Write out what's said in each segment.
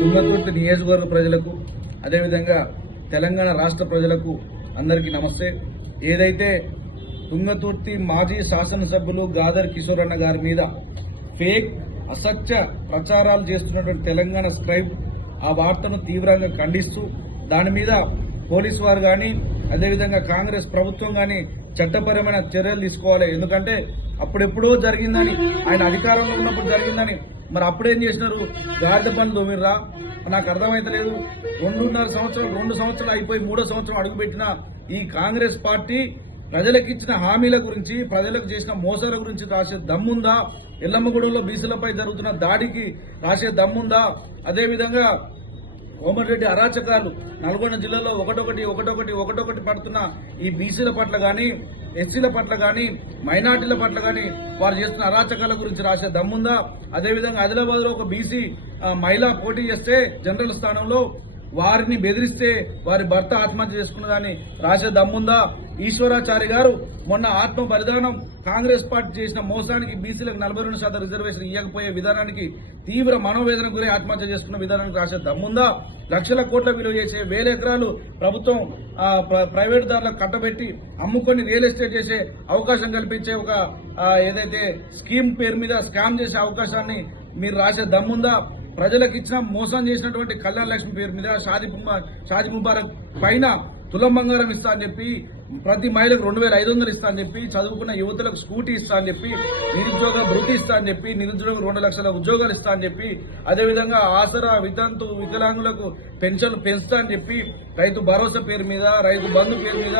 తుంగతుర్తి నియోజకవర్గ ప్రజలకు అదేవిధంగా తెలంగాణ రాష్ట్ర ప్రజలకు అందరికీ నమస్తే. ఏదైతే తుంగతుర్తి మాజీ శాసనసభ్యులు గాదర్ కిషోర్ అన్న గారి మీద ఫేక్ అసత్య ప్రచారాలు చేస్తున్నటువంటి తెలంగాణ స్క్రైబ్ ఆ వార్తను తీవ్రంగా ఖండిస్తూ దాని మీద పోలీసు వారు కానీ అదేవిధంగా కాంగ్రెస్ ప్రభుత్వం కానీ చట్టపరమైన చర్యలు తీసుకోవాలి. ఎందుకంటే అప్పుడెప్పుడో జరిగిందని, ఆయన అధికారంలో ఉన్నప్పుడు జరిగిందని, మరి అప్పుడేం చేసినారు? గాడిద పనులు దోమిర్రా? నాకు అర్థమైతలేదు. 2 సంవత్సరాలు అయిపోయి 3వ సంవత్సరం అడుగుపెట్టిన ఈ కాంగ్రెస్ పార్టీ ప్రజలకు ఇచ్చిన హామీల గురించి, ప్రజలకు చేసిన మోసాల గురించి రాసే దమ్ముందా? ఎల్లమ్మగూడెంలో బీసీలపై జరుగుతున్న దాడికి రాసే దమ్ముందా? అదేవిధంగా కోమటిరెడ్డి అరాచకాలు నల్గొండ జిల్లాలో ఒకటొకటి పడుతున్న ఈ బీసీల పట్ల కానీ, ఎస్సీల పట్ల కానీ, మైనార్టీల పట్ల కానీ వారు చేస్తున్న అరాచకాల గురించి రాసే దమ్ముందా? అదేవిధంగా ఆదిలాబాద్ లో ఒక బీసీ మహిళ పోటీ చేస్తే జనరల్ స్థానంలో వారిని బెదిరిస్తే వారి భర్త ఆత్మహత్య చేసుకున్నదాన్ని రాసే దమ్ముందా? ఈశ్వరాచారి గారు మొన్న ఆత్మ బలిదానం కాంగ్రెస్ పార్టీ చేసిన మోసానికి, బీసీలకు 42% రిజర్వేషన్ ఇవ్వకపోయే విధానానికి తీవ్ర మనోవేదన గురై ఆత్మహత్య చేసుకున్న విధానానికి రాసే దమ్ముందా? లక్షల కోట్ల విలువ చేసే 1000 ఎకరాలు ప్రభుత్వం ప్రైవేట్ దారులకు కట్టబెట్టి అమ్ముకొని రియల్ ఎస్టేట్ చేసే అవకాశం కల్పించే ఒక ఏదైతే స్కీమ్ పేరు మీద స్కామ్ చేసే అవకాశాన్ని మీరు రాసే దమ్ముందా? ప్రజలకు ఇచ్చిన మోసం చేసినటువంటి కళ్యాణ లక్ష్మి పేరు మీద షాదీ ముబారక్ పైన తులం బంగారం ఇస్తా అని చెప్పి, ప్రతి మహిళకు 2500 ఇస్తా అని చెప్పి, చదువుకున్న యువతులకు స్కూటీ ఇస్తా అని చెప్పి, నిరుద్యోగ భృతి ఇస్తా అని చెప్పి, నిరుద్యోగ 2 లక్షల ఉద్యోగాలు ఇస్తా అని చెప్పి, అదేవిధంగా ఆసరా వితంతు వికలాంగులకు పెన్షన్లు పెంచుతా అని చెప్పి, రైతు భరోసా పేరు మీద, రైతు బంధు పేరు మీద,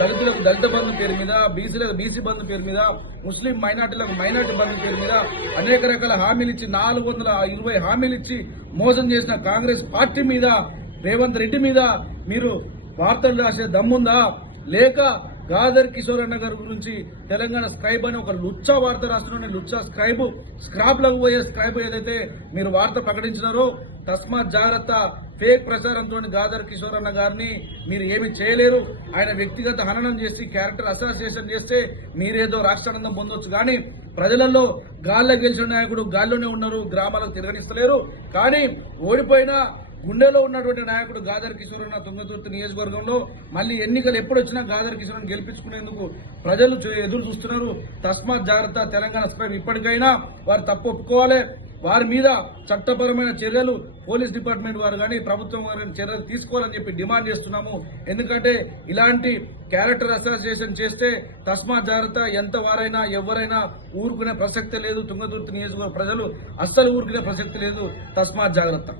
దళితులకు దళిత బంధు పేరు మీద, బీసీలకు బీసీ బంధు పేరు మీద, ముస్లిం మైనార్టీలకు మైనార్టీ బంధు పేరు మీద అనేక రకాల హామీలు ఇచ్చి 420 హామీలు ఇచ్చి మోసం చేసిన కాంగ్రెస్ పార్టీ మీద, రేవంత్ రెడ్డి మీద మీరు వార్తలు రాసే దమ్ముందా? లేక గాదర్ కిషోర్ అన్న గారి గురించి తెలంగాణ స్క్రైబ్ అని ఒక లుచ్చా వార్త రాస్తున్న లుచ్చా స్క్రైబ్, స్క్రాప్ లకు పోయే స్క్రైబ్ ఏదైతే మీరు వార్త ప్రకటించినారో తస్మాత్ జాగ్రత్త. ఫేక్ ప్రచారంతో గాదర్ కిషోర్ అన్న గారిని మీరు ఏమి చేయలేరు. ఆయన వ్యక్తిగత హననం చేసి క్యారెక్టర్ అసోసియేషన్ చేస్తే మీరేదో రాష్ట్రానందం పొందొచ్చు, కానీ ప్రజలలో గాల్లో గెలిచిన నాయకుడు గాల్లోనే ఉన్నారు, గ్రామాలకు తిరగనిస్తలేరు. కానీ ఓడిపోయినా గుండెలో ఉన్నటువంటి నాయకుడు గాదర్ కిషోర్ అన్న తుంగతుర్తి నియోజకవర్గంలో మళ్లీ ఎన్నికలు ఎప్పుడొచ్చినా గాదర్ కిషోర్ గెలిపించుకునేందుకు ప్రజలు ఎదురు చూస్తున్నారు. తస్మాత్ జాగ్రత్త. తెలంగాణ స్క్రైబ్ ఇప్పటికైనా వారు తప్పు ఒప్పుకోవాలి. వారి మీద చట్టపరమైన చర్యలు పోలీస్ డిపార్ట్మెంట్ వారు కానీ ప్రభుత్వం వారిని చర్యలు తీసుకోవాలని చెప్పి డిమాండ్ చేస్తున్నాము. ఎందుకంటే ఇలాంటి క్యారెక్టర్ అసోసియేషన్ చేస్తే తస్మాత్ జాగ్రత్త. ఎంత వారైనా ఎవరైనా ఊరుకునే ప్రసక్తి లేదు. తుంగతుర్తి నియోజకవర్గ ప్రజలు అస్సలు ఊరుకునే ప్రసక్తి లేదు. తస్మాత్ జాగ్రత్త.